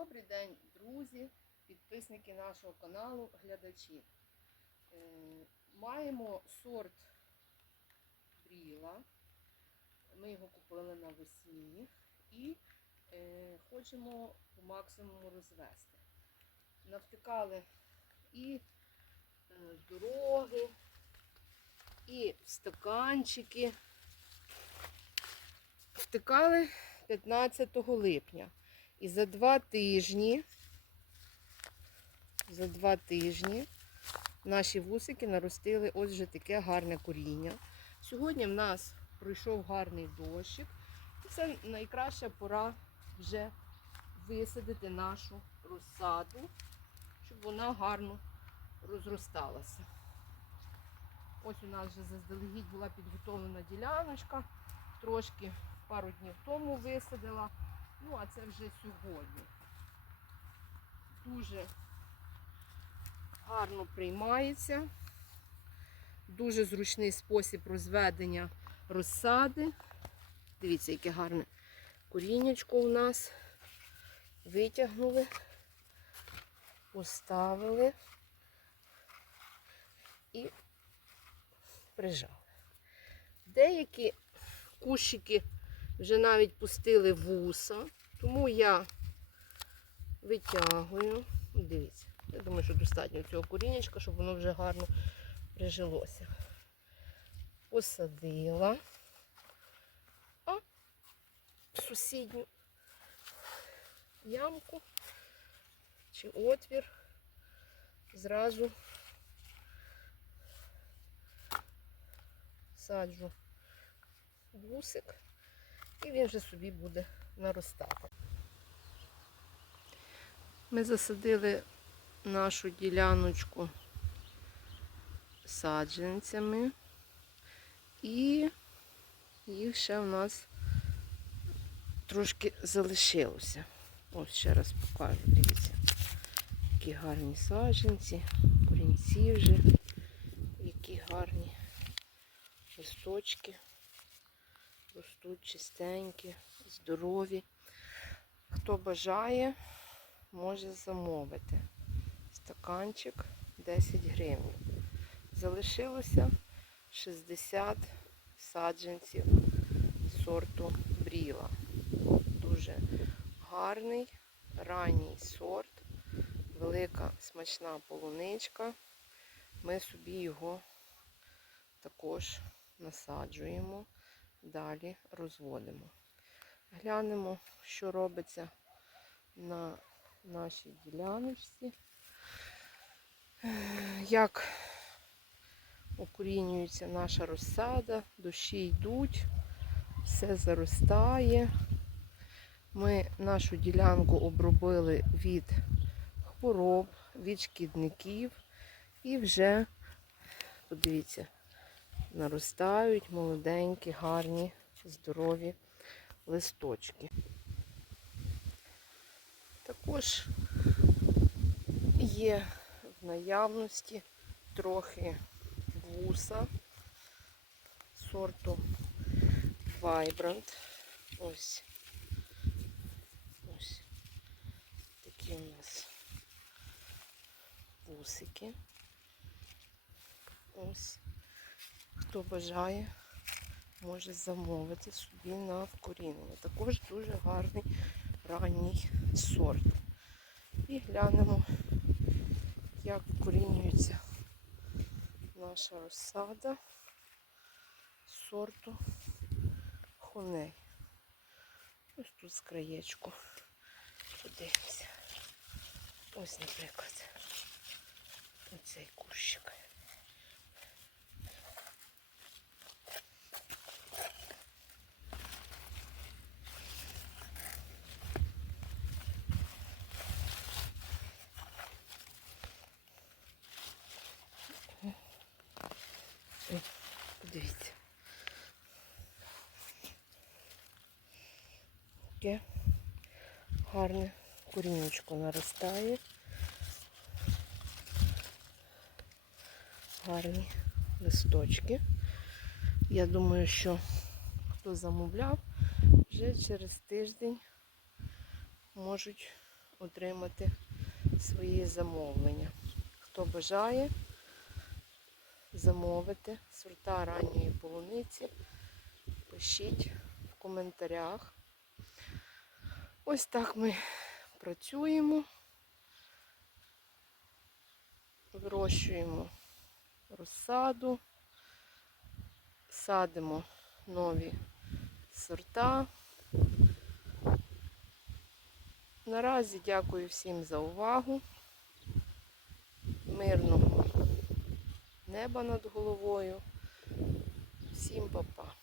Добрий день, друзі, підписники нашого каналу, глядачі. Е, Маємо сорт бріла. Ми його купили навесні і е, хочемо по максимуму розвести. Навтикали і е, дороги, і стаканчики. Втикали 15 липня. І за два тижні, за два тижні наші вусики наростили ось вже таке гарне коріння. Сьогодні в нас пройшов гарний дощик. І це найкраща пора вже висадити нашу розсаду, щоб вона гарно розросталася. Ось у нас вже заздалегідь була підготовлена діляночка. Трошки пару днів тому висадила. Ну, а це вже сьогодні. Дуже гарно приймається. Дуже зручний спосіб розведення розсади. Дивіться, яке гарне коріннячко у нас. Витягнули, поставили і прижали. Деякі кущики вже навіть пустили вуса, тому я витягую. Дивіться, я думаю, що достатньо цього корінечка, щоб воно вже гарно прижилося. Посадила, а в сусідню ямку чи отвір зразу саджу вусик. І він вже собі буде наростати. Ми засадили нашу діляночку саджанцями. І їх ще в нас трошки залишилося. Ось ще раз покажу, дивіться. Які гарні саджанці, корінці вже, які гарні листочки ростуть чистенькі, здорові. Хто бажає, може замовити. Стаканчик 10 гривень. Залишилося 60 саджанців сорту бріла. Дуже гарний, ранній сорт, велика смачна полуничка. Ми собі його також насаджуємо далі розводимо. Глянемо, що робиться на нашій діляночці, як укорінюється наша розсада, дощі йдуть, все заростає. Ми нашу ділянку обробили від хвороб, від шкідників і вже, подивіться, наростають молоденькі, гарні, здорові листочки. Також є в наявності трохи вуса сорту Vibrant. Ось. Ось такі у нас вусики. Ось. Хто бажає, може замовити собі на вкорінення. Також дуже гарний ранній сорт. І глянемо, як вкорінюється наша розсада сорту хоней. Ось тут з краєчку. Подивимося. Ось, наприклад, оцей кущик. Ой, Подивіться. Таке гарне корінечко наростає. Гарні листочки. Я думаю, що хто замовляв, вже через тиждень можуть отримати свої замовлення. Хто бажає замовити сорта ранньої полуниці, пишіть в коментарях. Ось так ми працюємо, вирощуємо розсаду, садимо нові сорта. Наразі дякую всім за увагу. Мирного неба над головою. Всім па-па.